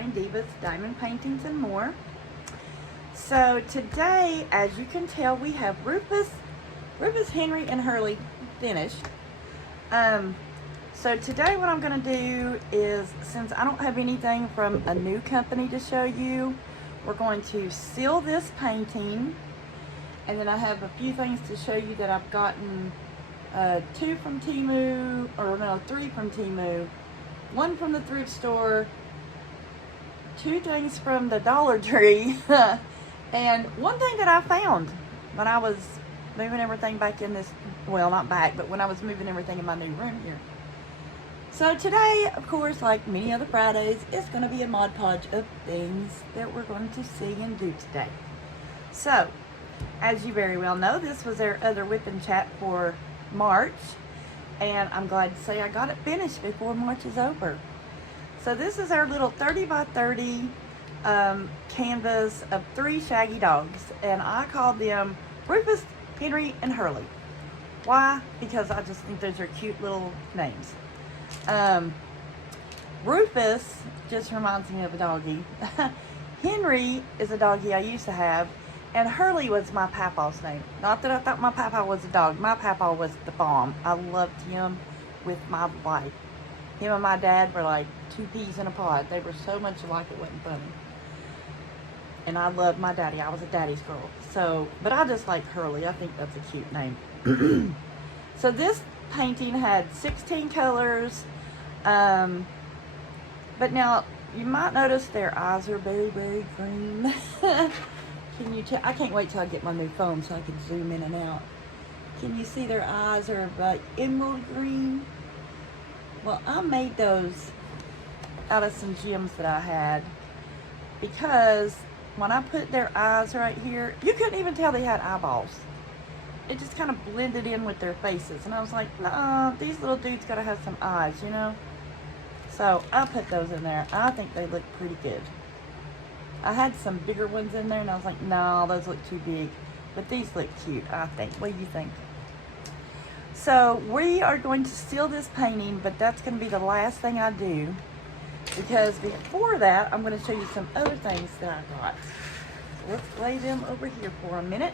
Design Divas, Diamond Paintings, and More. So today, as you can tell, we have Rufus, Henry, and Hurley finished. So today what I'm going to do is, since I don't have anything from a new company to show you, we're going to seal this painting. And then I have a few things to show you that I've gotten, 2 from Temu, or no, 3 from Temu, 1 from the thrift store, 2 things from the Dollar Tree, and 1 thing that I found when I was moving everything back in this, well, not back, but when I was moving everything in my new room here. So today, of course, like many other Fridays, it's going to be a Mod Podge of things that we're going to see and do today. So, as you very well know, this was our other whip and chat for March, and I'm glad to say I got it finished before March is over. So this is our little 30 by 30 canvas of 3 shaggy dogs, and I called them Rufus, Henry, and Hurley. Why? Because I just think those are cute little names. Rufus just reminds me of a doggy. Henry is a doggy I used to have. And Hurley was my papa's name. Not that I thought my papa was a dog. My papa was the bomb. I loved him with my life. Him and my dad were like 2 peas in a pod. They were so much alike it wasn't funny. And I loved my daddy. I was a daddy's girl. So, but I just like Hurley. I think that's a cute name. So this painting had 16 colors. But now, you might notice their eyes are very, very green. Can you tell? I can't wait till I get my new phone so I can zoom in and out. Can you see their eyes are like emerald green? Well, I made those out of some gems that I had, because when I put their eyes right here, you couldn't even tell they had eyeballs. It just kind of blended in with their faces. And I was like, nah, these little dudes gotta have some eyes, you know? So I put those in there. I think they look pretty good. I had some bigger ones in there, and I was like, no, those look too big. But these look cute, I think. What do you think? So we are going to seal this painting, but that's going to be the last thing I do, because before that, I'm going to show you some other things that I got. So let's lay them over here for a minute.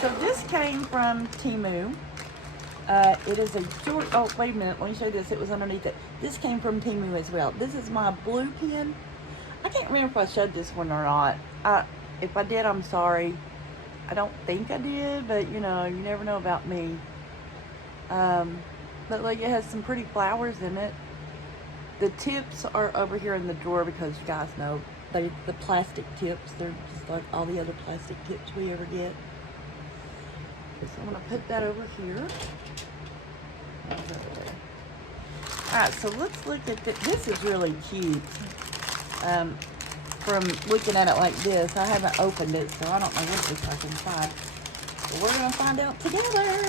So this came from Temu. It is a short, oh, wait a minute, let me show you this. It was underneath it. This came from Temu as well. This is my blue pen. I can't remember if I showed this one or not. If I did, I'm sorry. I don't think I did, but you know, you never know about me. But like, it has some pretty flowers in it. The tips are over here in the drawer because you guys know, the plastic tips, they're just like all the other plastic tips we ever get. So I'm going to put that over here. Alright, so let's look at this. This is really cute. From looking at it like this, I haven't opened it, so I don't know what it looks like inside. So we're going to find out together.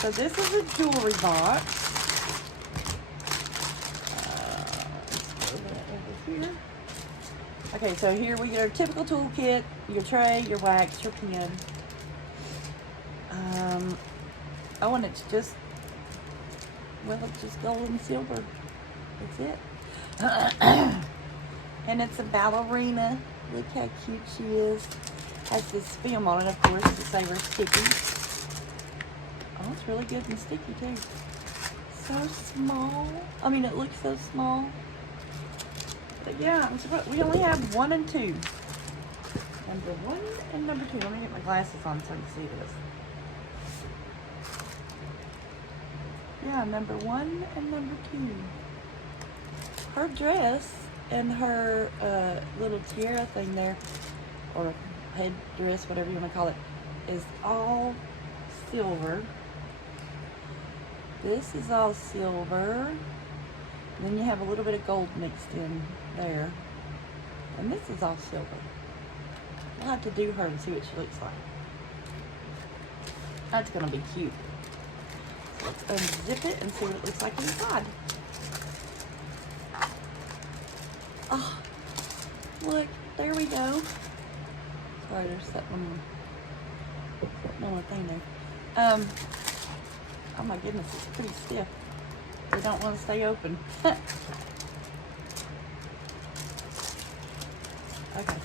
So this is a jewelry box. Let's open it over here. Okay, so here we get our typical toolkit, your tray, your wax, your pen. Oh, and it's just, well, it's just gold and silver. That's it. And it's a ballerina. Look how cute she is. Has this film on it, of course, to save her sticky. Oh, it's really good and sticky, too. So small. I mean, it looks so small. But yeah, we only have 1 and 2. Number 1 and number 2. Let me get my glasses on so I can see this. Yeah, number 1 and number 2. Her dress and her little tiara thing there, or head dress, whatever you want to call it, is all silver. This is all silver. And then you have a little bit of gold mixed in there. And this is all silver. We'll have to do her and see what she looks like. That's going to be cute. So let's unzip it and see what it looks like inside. Oh, look, there we go. Sorry, there's something on the thing there. Oh my goodness, it's pretty stiff. They don't want to stay open. Okay,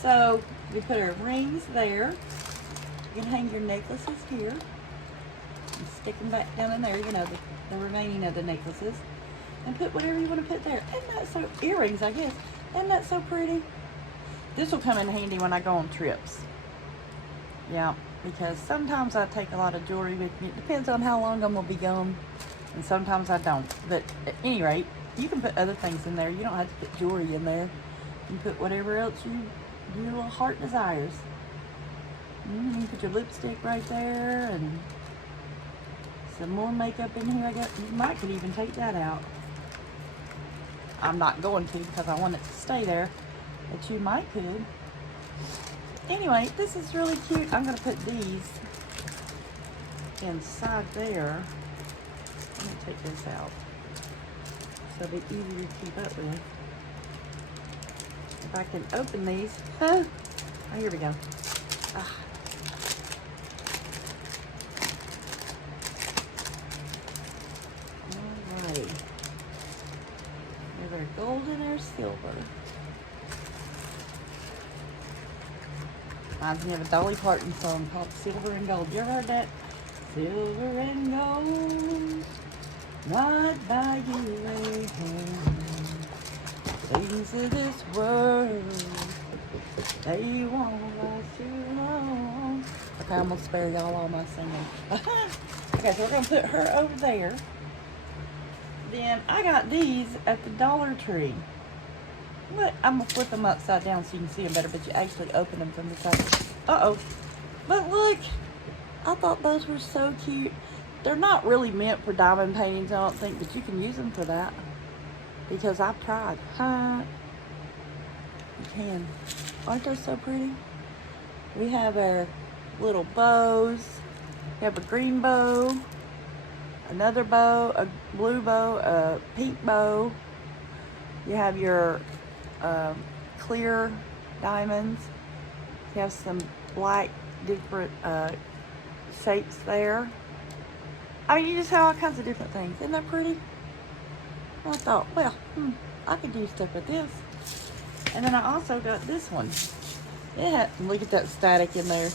so we put our rings there. You can hang your necklaces here. And stick them back down in there, you know, the remaining of the necklaces. And put whatever you want to put there. Isn't that so, earrings, I guess. Isn't that so pretty? This will come in handy when I go on trips. Yeah, because sometimes I take a lot of jewelry with me. It depends on how long I'm going to be gone. And sometimes I don't. But at any rate, you can put other things in there. You don't have to put jewelry in there. You can put whatever else your little heart desires. You can put your lipstick right there and some more makeup in here. I guess you might could even take that out. I'm not going to because I want it to stay there, but you might could. Anyway, this is really cute. I'm going to put these inside there. Let me take this out so it'll be easier to keep up with. If I can open these. Oh, here we go. Alrighty. Either golden or silver. Reminds me of a Dolly Parton song called Silver and Gold. You ever heard that? Silver and gold, not by you lay hand. Things of this world, they won't last too long. Okay, I'm gonna spare y'all all my singing. Okay, so we're gonna put her over there. Then I got these at the Dollar Tree. But I'm gonna flip them upside down so you can see them better, but you actually open them from the side. Uh-oh. But look, I thought those were so cute. They're not really meant for diamond paintings, I don't think, but you can use them for that. Because I've tried. You can. Aren't they so pretty? We have our little bows. We have a green bow, another bow, a blue bow, a pink bow. You have your clear diamonds. You have some black different shapes there. I mean, you just have all kinds of different things. Isn't that pretty? I thought, well, I could do stuff with this. And then I also got this one. Yeah, look at that static in there.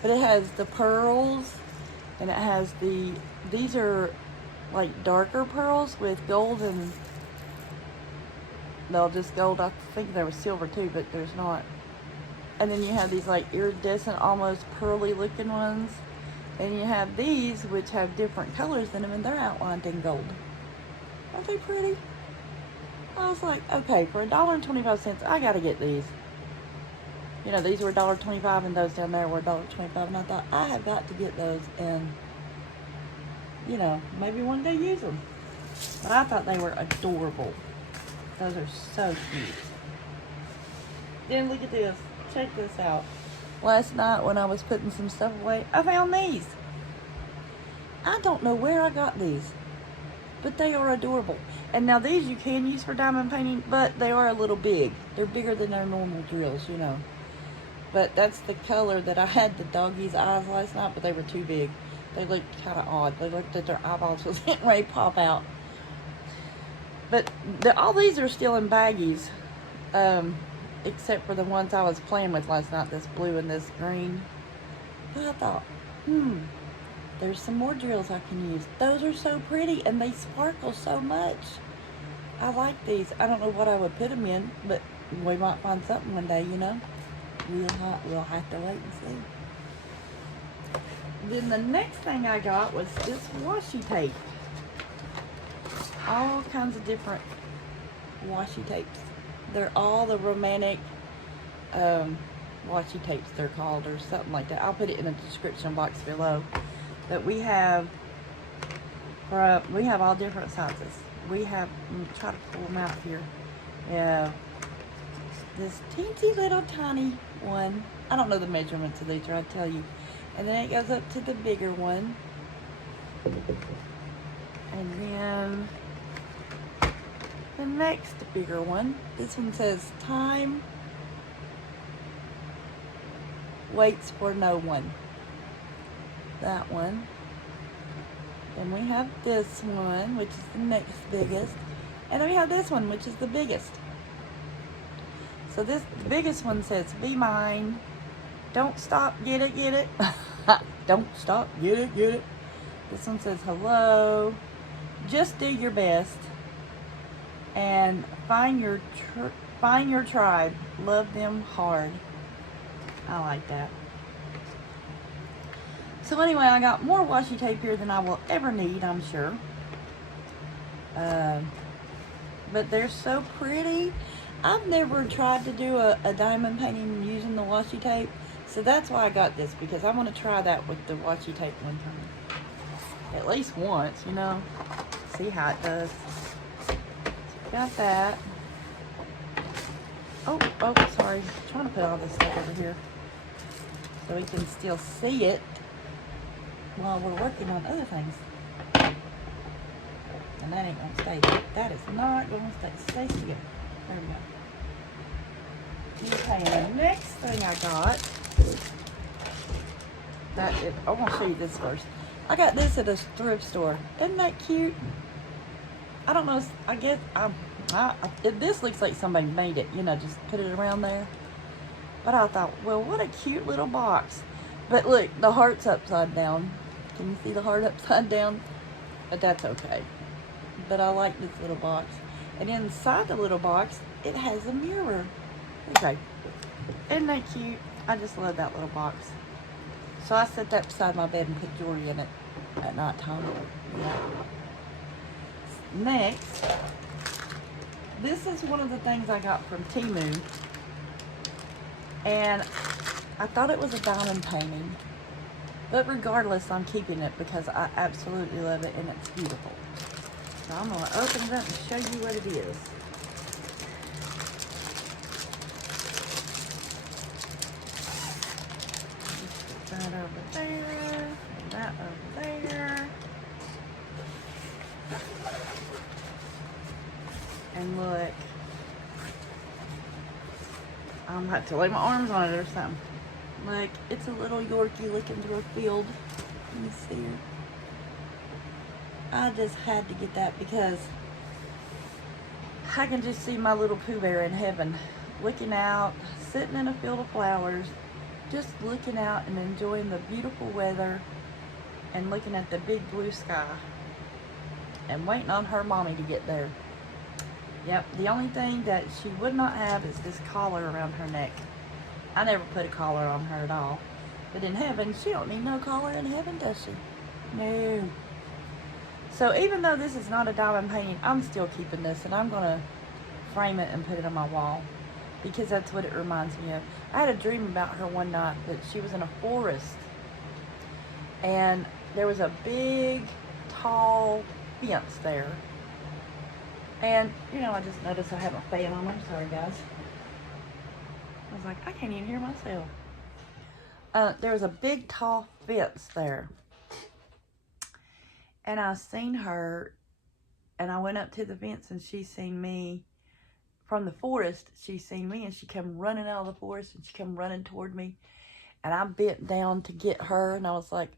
But it has the pearls, and it has these are like darker pearls with gold and, no, just gold. I think there was silver too, but there's not. And then you have these like iridescent, almost pearly looking ones. And you have these, which have different colors in them, and they're outlined in gold. Aren't they pretty? I was like, okay, for $1.25, I gotta get these. You know, these were $1.25 and those down there were $1.25, and I thought, I have got to get those and, you know, maybe one day use them. But I thought they were adorable. Those are so cute. Then look at this. Check this out. Last night when I was putting some stuff away, I found these. I don't know where I got these, but they are adorable. And now these you can use for diamond painting, but they are a little big. They're bigger than our normal drills, you know. But that's the color that I had the doggy's eyes last night, but they were too big. They looked kind of odd. They looked like their eyeballs was getting ready to pop out. But all these are still in baggies, except for the ones I was playing with last night, this blue and this green. But I thought, there's some more drills I can use. Those are so pretty, and they sparkle so much. I like these. I don't know what I would put them in, but we might find something one day, you know. We'll have to wait and see. Then the next thing I got was this washi tape. All kinds of different washi tapes. They're all the romantic washi tapes, they're called, or something like that. I'll put it in the description box below. But we have all different sizes. We have, let me try to pull them out here. Yeah, this teensy little tiny one. I don't know the measurements of these, or I'd tell you. And then it goes up to the bigger one. And then the next bigger one. This one says, "Time waits for no one." That one. Then we have this one, which is the next biggest. And then we have this one, which is the biggest. So the biggest one says, be mine. Don't stop, get it, get it. Don't stop, get it, get it. This one says, hello. Just do your best. And find your tribe. Love them hard. I like that. So anyway, I got more washi tape here than I will ever need, I'm sure. But they're so pretty. I've never tried to do a diamond painting using the washi tape. So that's why I got this, because I want to try that with the washi tape one time. At least once, you know. See how it does. So got that. Oh, sorry. I'm trying to put all this stuff over here so we can still see it while we're working on other things. And that ain't gonna stay. That is not gonna stay. Stay still. There we go. Okay, and the next thing I got, I want to show you this first. I got this at a thrift store. Isn't that cute? I don't know. I guess this looks like somebody made it. You know, just put it around there. But I thought, well, what a cute little box. But look, the heart's upside down. Can you see the heart upside down? But that's okay. But I like this little box. And inside the little box, it has a mirror. Okay. Isn't that cute? I just love that little box. So I set that beside my bed and put jewelry in it at night time. Yeah. Next, this is one of the things I got from Temu. And I thought it was a diamond painting. But regardless, I'm keeping it because I absolutely love it and it's beautiful. So I'm going to open it up and show you what it is. Put that over there, and that over there. And look, I'm about to lay my arms on it or something. Look, it's a little Yorkie looking through a field. Let me see her. I just had to get that because I can just see my little Pooh Bear in heaven, looking out, sitting in a field of flowers, just looking out and enjoying the beautiful weather and looking at the big blue sky and waiting on her mommy to get there. Yep, the only thing that she would not have is this collar around her neck. I never put a collar on her at all. But in heaven, she don't need no collar in heaven, does she? No. So even though this is not a diamond painting, I'm still keeping this, and I'm going to frame it and put it on my wall because that's what it reminds me of. I had a dream about her one night that she was in a forest, and there was a big, tall fence there. And, you know, I just noticed I have a fan on. I'm sorry, guys. I was like, I can't even hear myself. There was a big, tall fence there. And I seen her, and I went up to the fence, and she seen me from the forest. She seen me, and she came running out of the forest, and she came running toward me. And I bent down to get her, and I was like,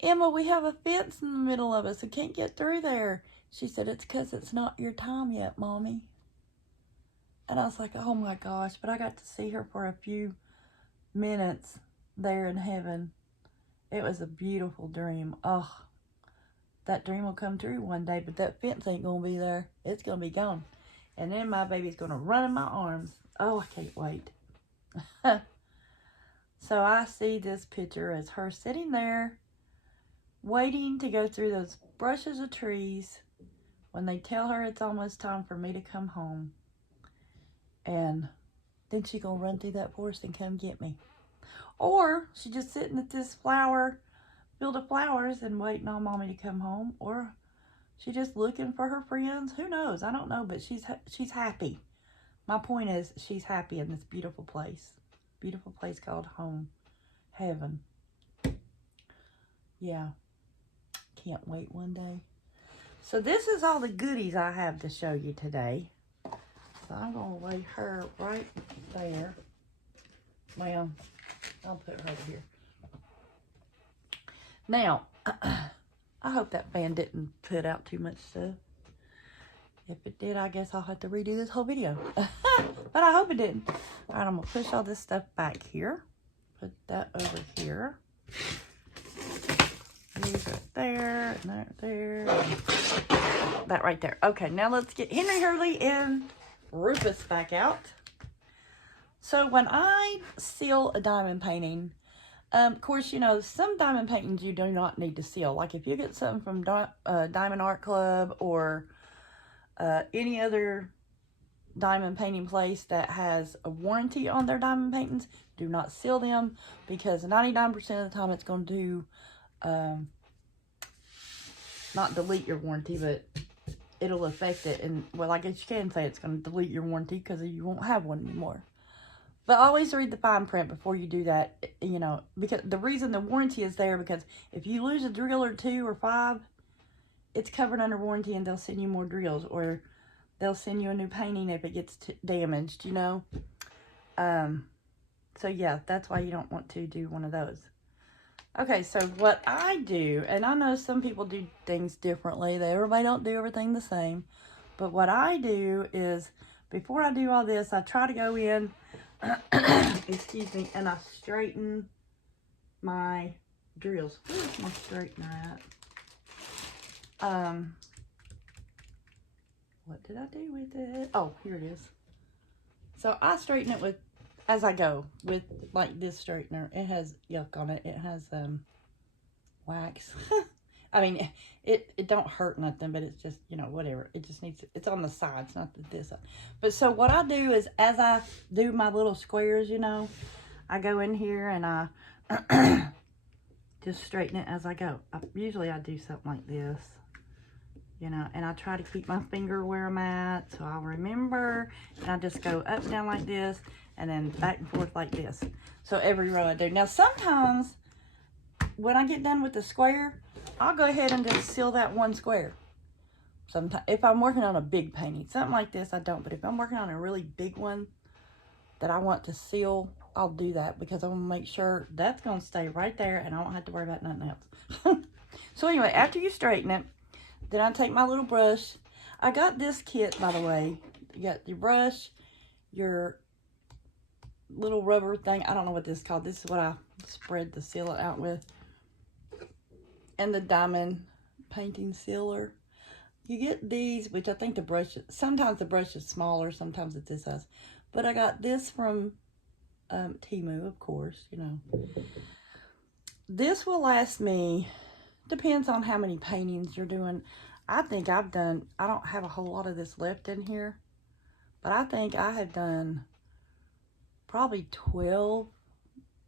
Emma, we have a fence in the middle of us. I can't get through there. She said, it's because it's not your time yet, Mommy. And I was like, oh my gosh. But I got to see her for a few minutes there in heaven. It was a beautiful dream. Oh, that dream will come true one day, but that fence ain't going to be there. It's going to be gone. And then my baby's going to run in my arms. Oh, I can't wait. So I see this picture as her sitting there, waiting to go through those brushes of trees when they tell her it's almost time for me to come home. And then she gonna run through that forest and come get me. Or she just sitting at this field of flowers and waiting on Mommy to come home. Or she just looking for her friends. Who knows? I don't know, but she's happy. My point is, she's happy in this beautiful place. Beautiful place called home. Heaven. Yeah. Can't wait one day. So this is all the goodies I have to show you today. So I'm going to lay her right there. Well, I'll put her over here. Now, I hope that fan didn't put out too much stuff. If it did, I guess I'll have to redo this whole video. But I hope it didn't. All right, I'm going to push all this stuff back here. Put that over here. These right there, and that there. That right there. Okay, now let's get Henry, Hurley, and Rufus back out. So when I seal a diamond painting, of course, you know, some diamond paintings you do not need to seal. Like if you get something from Diamond Art Club or any other diamond painting place that has a warranty on their diamond paintings, do not seal them, because 99% of the time it's going to do, not delete your warranty, but it'll affect it. And, well, I guess you can say it's going to delete your warranty because you won't have one anymore. But always read the fine print before you do that, you know, because the reason the warranty is there, because if you lose a drill or 2 or 5, it's covered under warranty and they'll send you more drills, or they'll send you a new painting if it gets damaged, you know. So yeah, that's why you don't want to do one of those. Okay, so what I do, and I know some people do things differently. Everybody don't do everything the same. But what I do is, before I do all this, I try to go in, excuse me, and I straighten my drills. Where's my straightener at? What did I do with it? Oh, here it is. So I straighten it with, as I go, with like this straightener. It has yuck on it. It has wax. I mean, it don't hurt nothing, but it's just, you know, whatever. It just needs, it's on the sides, not this side. But so what I do is, as I do my little squares, you know, I go in here and I just straighten it as I go. Usually I do something like this, you know, and I try to keep my finger where I'm at so I'll remember. And I just go up and down like this, and then back and forth like this. So every row I do. Now sometimes when I get done with the square, I'll go ahead and just seal that one square. Sometimes, if I'm working on a big painting, something like this, I don't. But if I'm working on a really big one that I want to seal, I'll do that, because I want to make sure that's going to stay right there and I don't have to worry about nothing else. So anyway, after you straighten it, then I take my little brush. I got this kit, by the way. You got your brush, your little rubber thing. I don't know what this is called. This is what I spread the sealant out with. And the diamond painting sealer. You get these, which I think the brush, sometimes the brush is smaller, sometimes it's this size. But I got this from Temu, of course, you know. This will last me, depends on how many paintings you're doing. I think I've done, I don't have a whole lot of this left in here, but I think I have done probably 12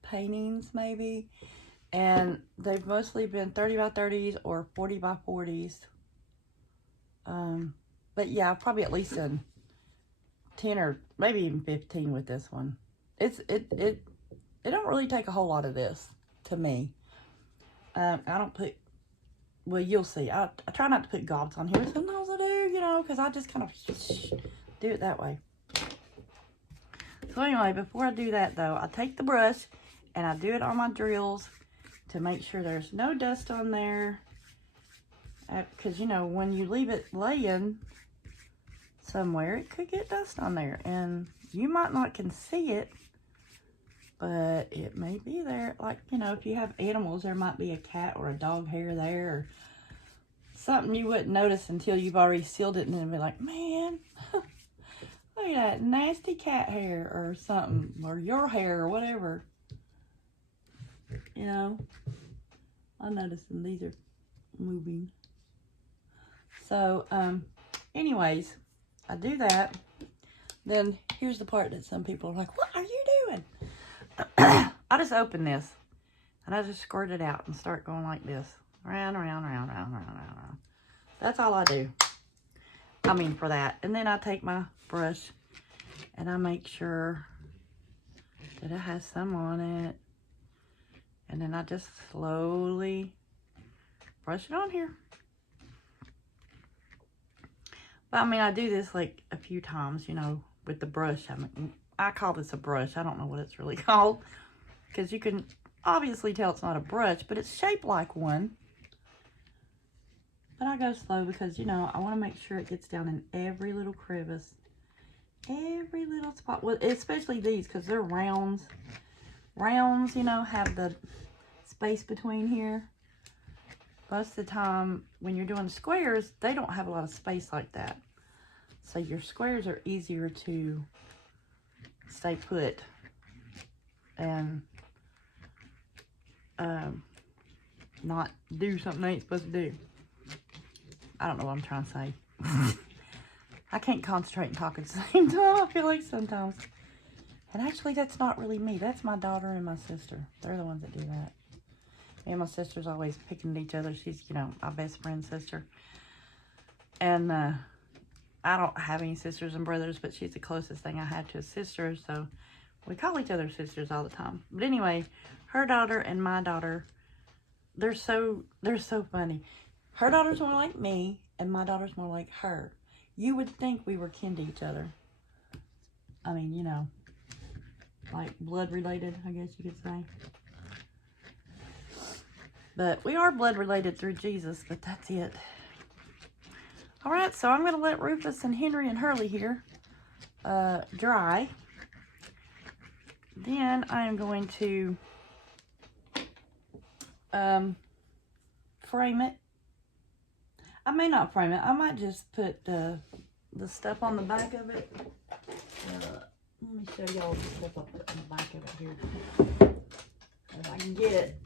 paintings maybe. And they've mostly been 30 by 30s or 40 by 40s. But yeah, I've probably at least done 10 or maybe even 15 with this one. It don't really take a whole lot of this to me. I don't put, well, you'll see. I try not to put gobs on here. Sometimes I do, you know, because I just kind of do it that way. So anyway, before I do that though, I take the brush and I do it on my drills to make sure there's no dust on there. Because, you know, when you leave it laying somewhere, it could get dust on there. And you might not can see it, but it may be there. Like, you know, if you have animals, there might be a cat or a dog hair there, or something you wouldn't notice until you've already sealed it, and then be like, man, look at that nasty cat hair or something, or your hair or whatever. You know, I'm noticing these are moving. So, anyways, I do that. Then here's the part that some people are like, what are you doing? I just open this and I just squirt it out and start going like this. Round, round, round, round, round, round, round. That's all I do. I mean, for that. And then I take my brush and I make sure that it has some on it. And then I just slowly brush it on here. But I mean, I do this like a few times, you know, with the brush. I mean, I call this a brush. I don't know what it's really called, because you can obviously tell it's not a brush, but it's shaped like one. But I go slow because, you know, I want to make sure it gets down in every little crevice. Every little spot. Well, especially these because they're rounds. Rounds, you know, have the space between here. Most of the time when you're doing squares, they don't have a lot of space like that. So your squares are easier to stay put and not do something they ain't supposed to do. I don't know what I'm trying to say. I can't concentrate and talk at the same time, I feel like sometimes. And actually, that's not really me. That's my daughter and my sister. They're the ones that do that. Me and my sister's always picking at each other. She's, you know, my best friend's sister. And I don't have any sisters and brothers, but she's the closest thing I have to a sister. So we call each other sisters all the time. But anyway, her daughter and my daughter, they're so funny. Her daughter's more like me, and my daughter's more like her. You would think we were kin to each other. I mean, you know, like blood related, I guess you could say. But we are blood related through Jesus, but that's it. All right, so I'm going to let Rufus and Henry and Hurley here dry. Then I am going to frame it. I may not frame it. I might just put the stuff on the back of it. Let me show y'all the stuff on the back of it here. If I can get it.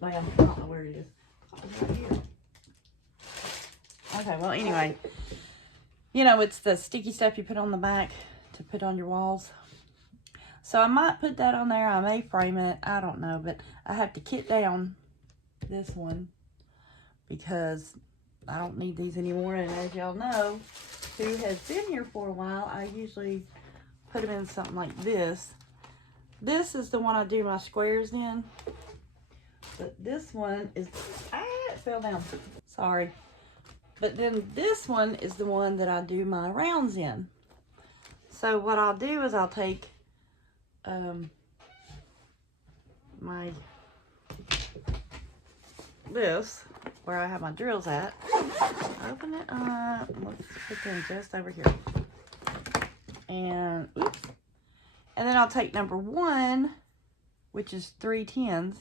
Well, I don't know where it is. Oh, it's right here. Okay, well, anyway. You know, it's the sticky stuff you put on the back to put on your walls. So I might put that on there. I may frame it. I don't know. But I have to kit down this one because I don't need these anymore. And as y'all know, who has been here for a while, I usually put them in something like this. This is the one I do my squares in. But this one is, it fell down. Sorry. But then this one is the one that I do my rounds in. So what I'll do is I'll take this, where I have my drills at, open it up, let's put them just over here. And, oops. And then I'll take number 1, which is 3 tens,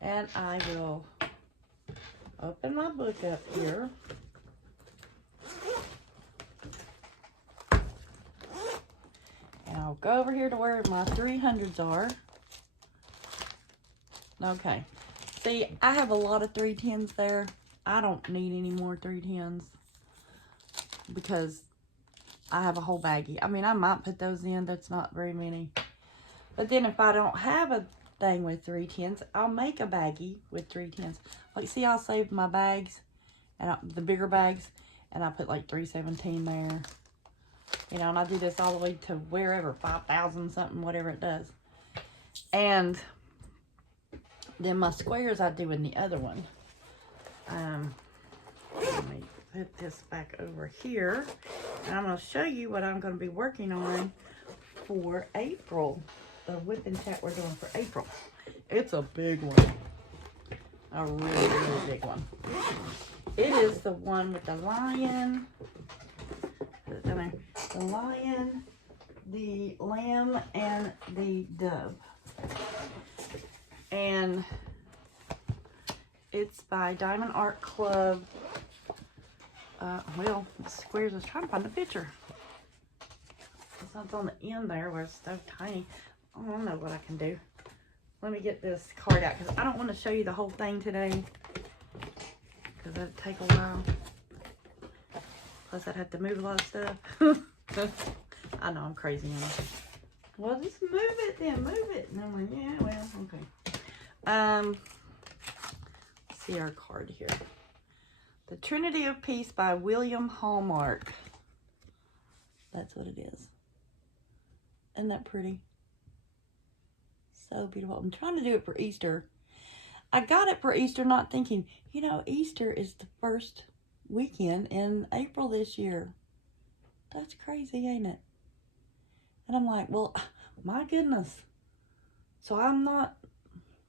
and I will open my book up here. And I'll go over here to where my 300s are. Okay. See, I have a lot of 310s there. I don't need any more 310s because I have a whole baggie. I mean, I might put those in. That's not very many. But then if I don't have a thing with 310s, I'll make a baggie with 310s. Like, see, I'll save my bags, and the bigger bags, and I put like 317 there. You know, and I do this all the way to wherever, 5,000 something, whatever it does. And then my squares I do in the other one. Let me put this back over here. And I'm going to show you what I'm going to be working on for April. The whip and chat we're doing for April. It's a big one. A really, really big one. It is the one with the lion. Put it down there. The lion, the lamb, and the dove. And it's by Diamond Art Club. Well, the squares, I was trying to find the picture. It's on the end there where it's so tiny. I don't know what I can do. Let me get this card out because I don't want to show you the whole thing today because that'd take a while. Plus, I'd have to move a lot of stuff. I know, I'm crazy now. Well, just move it then. Move it. And I'm like, yeah, well, okay. Let's see our card here. The Trinity of Peace by William Hallmark. That's what it is. Isn't that pretty? So beautiful. I'm trying to do it for Easter. I got it for Easter not thinking, you know, Easter is the first weekend in April this year. That's crazy, ain't it? And I'm like, well, my goodness. So I'm not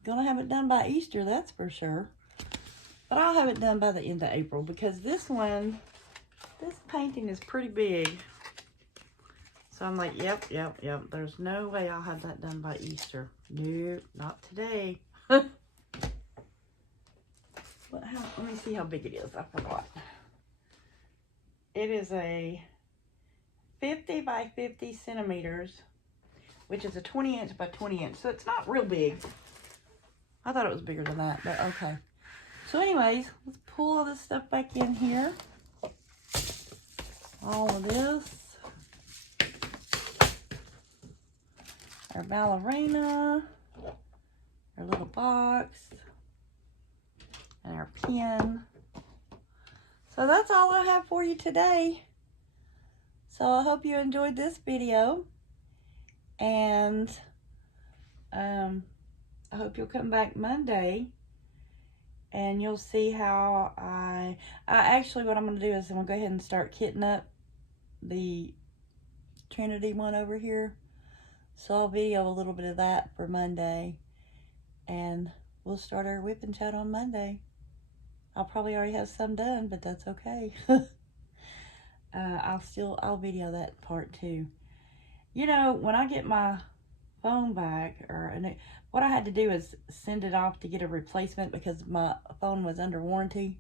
going to have it done by Easter, that's for sure. But I'll have it done by the end of April because this painting is pretty big. So I'm like, yep. There's no way I'll have that done by Easter. Nope, not today. Let me see how big it is. I forgot. It is a 50 by 50 centimeters, which is a 20 inch by 20 inch. So it's not real big. I thought it was bigger than that, but okay. So anyways, let's pull all this stuff back in here. All of this. Our ballerina. Our little box. And our pen. So that's all I have for you today. So I hope you enjoyed this video. And I hope you'll come back Monday. And you'll see how I actually, what I'm going to do is I'm going to go ahead and start kitting up the Trinity one over here. So I'll video a little bit of that for Monday. And we'll start our whip and chat on Monday. I'll probably already have some done, but that's okay. I'll video that part too. You know, when I get my phone back, what I had to do is send it off to get a replacement because my phone was under warranty.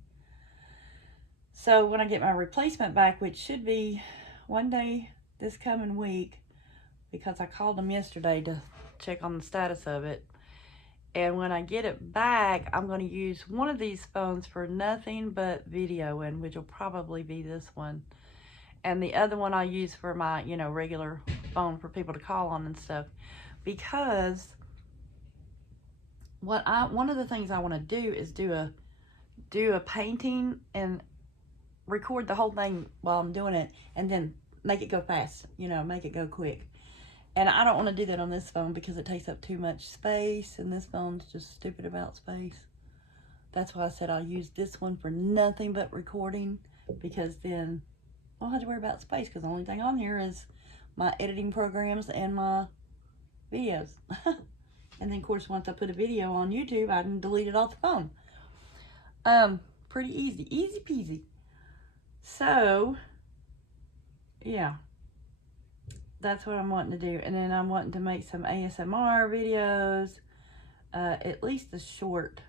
So when I get my replacement back, which should be one day this coming week, because I called them yesterday to check on the status of it. And when I get it back, I'm going to use one of these phones for nothing but videoing, which will probably be this one. And the other one I use for my, you know, regular phone for people to call on and stuff. Because one of the things I want to do is do a painting and record the whole thing while I'm doing it, and then make it go fast, you know, make it go quick. And I don't want to do that on this phone because it takes up too much space, and this phone's just stupid about space. That's why I said I'll use this one for nothing but recording, because then I don't have to worry about space, because the only thing on here is my editing programs and my videos. And then, of course, once I put a video on YouTube, I can delete it off the phone. Pretty easy. Easy peasy. So, yeah. That's what I'm wanting to do. And then I'm wanting to make some ASMR videos. At least a short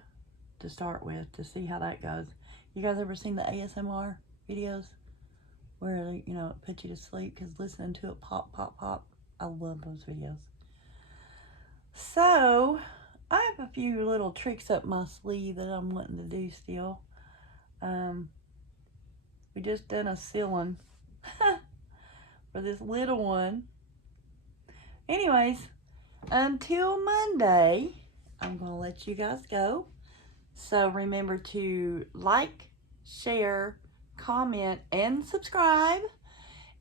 to start with, to see how that goes. You guys ever seen the ASMR videos? Where, you know, it puts you to sleep because listening to it pop, pop, pop. I love those videos. So, I have a few little tricks up my sleeve that I'm wanting to do still. We just done a ceiling for this little one. Anyways, until Monday, I'm going to let you guys go. So remember to like, share, comment, and subscribe.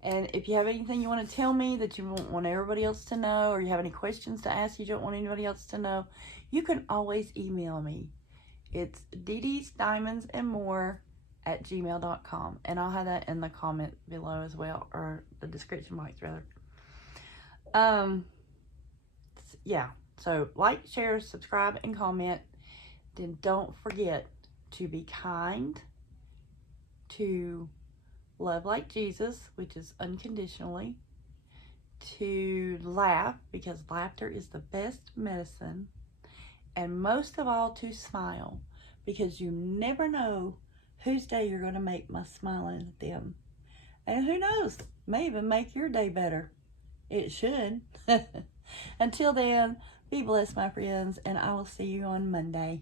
And if you have anything you want to tell me that you want everybody else to know, or you have any questions to ask you don't want anybody else to know, you can always email me. It's ddsdiamondsandmore @gmail.com. And I'll have that in the comment below as well, or the description box rather. Yeah, so like, share, subscribe, and comment. Then don't forget to be kind, to love like Jesus, which is unconditionally, to laugh, because laughter is the best medicine, and most of all, to smile, because you never know whose day you're going to make by smiling at them. And who knows, may even make your day better. It should. Until then, be blessed, my friends, and I will see you on Monday.